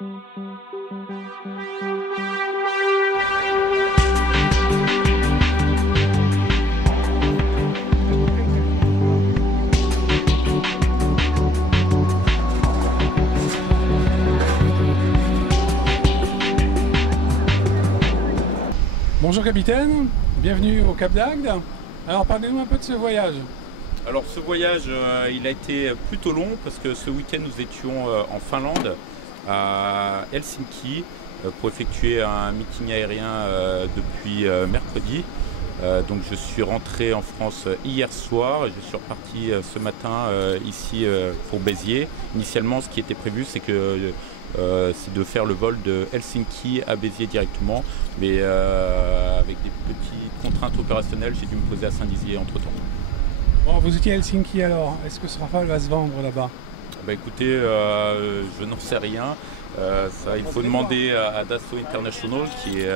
Bonjour capitaine, bienvenue au Cap d'Agde. Alors parlez-nous un peu de ce voyage. Alors ce voyage, il a été plutôt long parce que ce week-end nous étions en Finlande, à Helsinki, pour effectuer un meeting aérien depuis mercredi. Donc je suis rentré en France hier soir et je suis reparti ce matin ici pour Béziers. Initialement, ce qui était prévu, c'est de faire le vol de Helsinki à Béziers directement, mais avec des petites contraintes opérationnelles, j'ai dû me poser à Saint-Dizier entre-temps. Bon, vous étiez à Helsinki alors, est-ce que ce Rafale va se vendre là-bas? Bah écoutez, je n'en sais rien. Il faut demander à Dassault International, qui est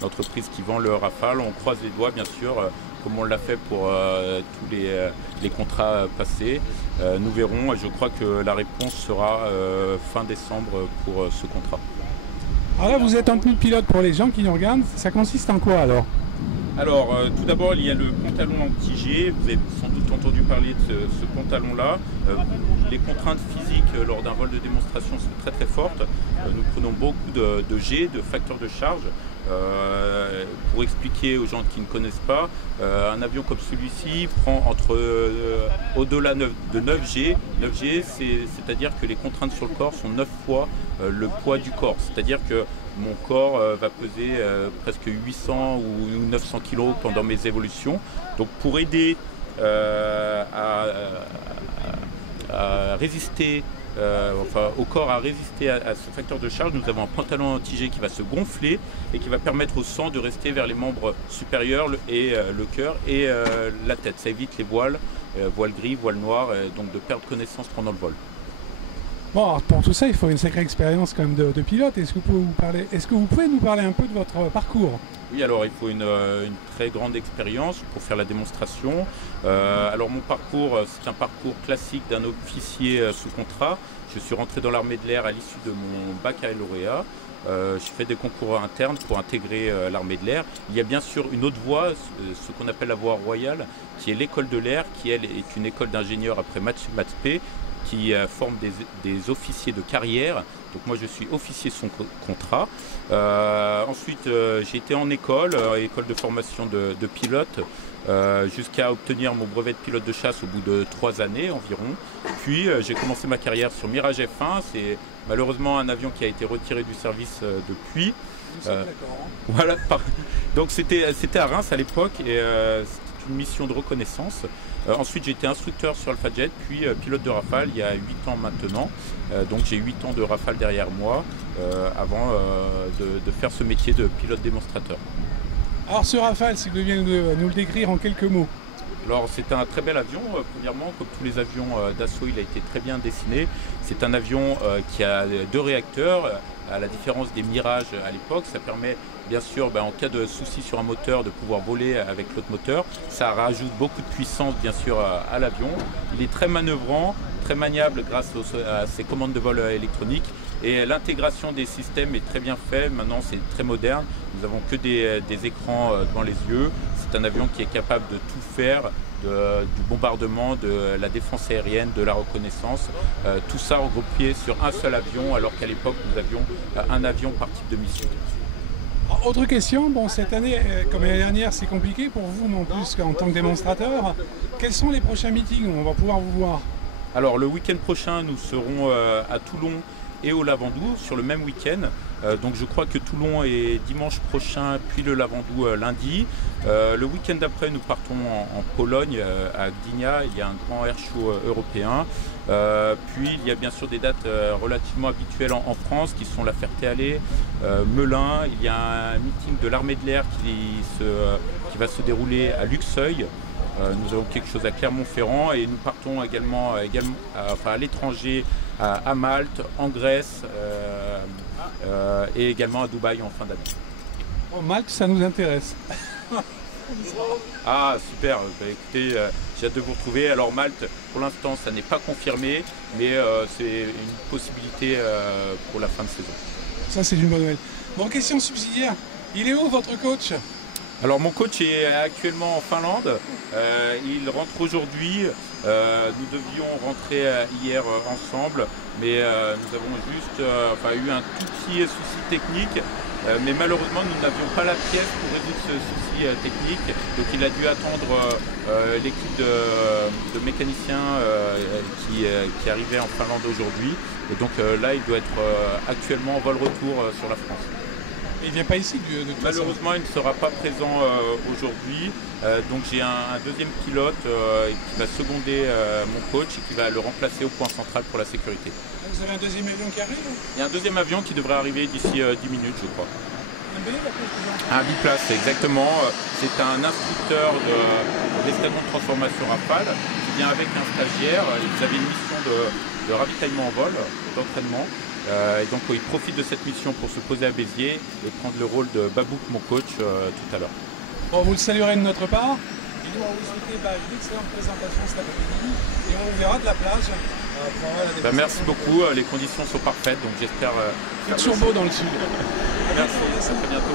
l'entreprise qui vend le Rafale. On croise les doigts, bien sûr, comme on l'a fait pour tous les contrats passés. Nous verrons. Je crois que la réponse sera fin décembre pour ce contrat. Alors là, vous êtes en tenue de pilote pour les gens qui nous regardent. Ça consiste en quoi alors? Alors, tout d'abord, il y a le pantalon anti-G. Vous avez sans doute entendu parler de ce pantalon-là. Les contraintes physiques lors d'un vol de démonstration sont très très fortes. Nous prenons beaucoup de G, de facteurs de charge. Pour expliquer aux gens qui ne connaissent pas, un avion comme celui-ci prend au-delà de 9G. 9G, c'est-à-dire que les contraintes sur le corps sont 9 fois le poids du corps. C'est-à-dire que mon corps va peser presque 800 ou 900 kg pendant mes évolutions. Donc pour aider à résister, au corps à résister à ce facteur de charge, nous avons un pantalon anti-G qui va se gonfler et qui va permettre au sang de rester vers les membres supérieurs et le cœur et la tête. Ça évite les voiles, voiles gris, voiles noirs, donc de perdre connaissance pendant le vol. Bon, alors pour tout ça, il faut une sacrée expérience quand même de pilote. Est-ce que vous pouvez nous parler un peu de votre parcours? Oui, alors il faut une très grande expérience pour faire la démonstration. Alors mon parcours, c'est un parcours classique d'un officier sous contrat. Je suis rentré dans l'armée de l'air à l'issue de mon baccalauréat. Je fais des concours internes pour intégrer l'armée de l'air. Il y a bien sûr une autre voie, ce qu'on appelle la voie royale, qui est l'école de l'air, qui elle est une école d'ingénieurs après Maths-P, qui forme des officiers de carrière. Donc moi je suis officier sous contrat. Ensuite j'ai été en école de formation de pilote jusqu'à obtenir mon brevet de pilote de chasse au bout de 3 années environ. Puis j'ai commencé ma carrière sur Mirage F1. C'est malheureusement un avion qui a été retiré du service depuis. Voilà. Donc c'était à Reims à l'époque et c'était une mission de reconnaissance. Ensuite j'ai été instructeur sur Alpha Jet, puis pilote de Rafale il y a 8 ans maintenant. Donc j'ai 8 ans de Rafale derrière moi avant de faire ce métier de pilote démonstrateur. Alors ce Rafale, si vous deviez nous le décrire en quelques mots. Alors c'est un très bel avion, premièrement, comme tous les avions Dassault, il a été très bien dessiné. C'est un avion qui a 2 réacteurs, à la différence des Mirage à l'époque. Ça permet bien sûr, en cas de souci sur un moteur, de pouvoir voler avec l'autre moteur. Ça rajoute beaucoup de puissance bien sûr à l'avion. Il est très manœuvrant, très maniable grâce à ses commandes de vol électroniques. Et l'intégration des systèmes est très bien faite. Maintenant c'est très moderne. Nous n'avons que des écrans devant les yeux. C'est un avion qui est capable de tout faire, du bombardement, de la défense aérienne, de la reconnaissance. Tout ça regroupé sur un seul avion, alors qu'à l'époque nous avions un avion par type de mission. Autre question, bon, cette année, comme l'année dernière, c'est compliqué pour vous, non plus qu'en tant que démonstrateur. Quels sont les prochains meetings où on va pouvoir vous voir? Alors le week-end prochain, nous serons à Toulon et au Lavandou sur le même week-end. Donc je crois que Toulon est dimanche prochain, puis le Lavandou lundi. Le week-end d'après, nous partons en Pologne, à Gdynia. Il y a un grand air show européen. Puis il y a bien sûr des dates relativement habituelles en France, qui sont la Ferté-Alais, Melun. Il y a un meeting de l'armée de l'air qui va se dérouler à Luxeuil. Nous avons quelque chose à Clermont-Ferrand et nous partons également à l'étranger, à Malte, en Grèce et également à Dubaï en fin d'année. Oh, Malte, ça nous intéresse. Ah super, écoutez, j'ai hâte de vous retrouver. Alors Malte, pour l'instant, ça n'est pas confirmé, mais c'est une possibilité pour la fin de saison. Ça, c'est une bonne nouvelle. Bon, question subsidiaire. Il est où votre coach? Alors mon coach est actuellement en Finlande, il rentre aujourd'hui, nous devions rentrer hier ensemble, mais nous avons juste eu un tout petit souci technique, mais malheureusement nous n'avions pas la pièce pour résoudre ce souci technique, donc il a dû attendre l'équipe de mécaniciens qui arrivait en Finlande aujourd'hui, et donc là il doit être actuellement en vol retour sur la France. Il ne vient pas ici de toute façon. Malheureusement, il ne sera pas présent aujourd'hui. Donc j'ai un deuxième pilote qui va seconder mon coach et qui va le remplacer au point central pour la sécurité. Vous avez un deuxième avion qui arrive? Il y a un deuxième avion qui devrait arriver d'ici 10 minutes, je crois. Un B, un biplace, exactement. C'est un instructeur de l'escadron de transformation Rafale qui vient avec un stagiaire. Ils avaient une mission de ravitaillement en vol, d'entraînement. Et donc il profite de cette mission pour se poser à Béziers et prendre le rôle de Babouk, mon coach, tout à l'heure. Bon, vous le saluerez de notre part. Et nous, on vous souhaite une excellente présentation cet après-midi. Et on vous verra de la plage. Merci beaucoup, les conditions sont parfaites, donc j'espère... C'est toujours beau dans le sud. Merci, à très bientôt.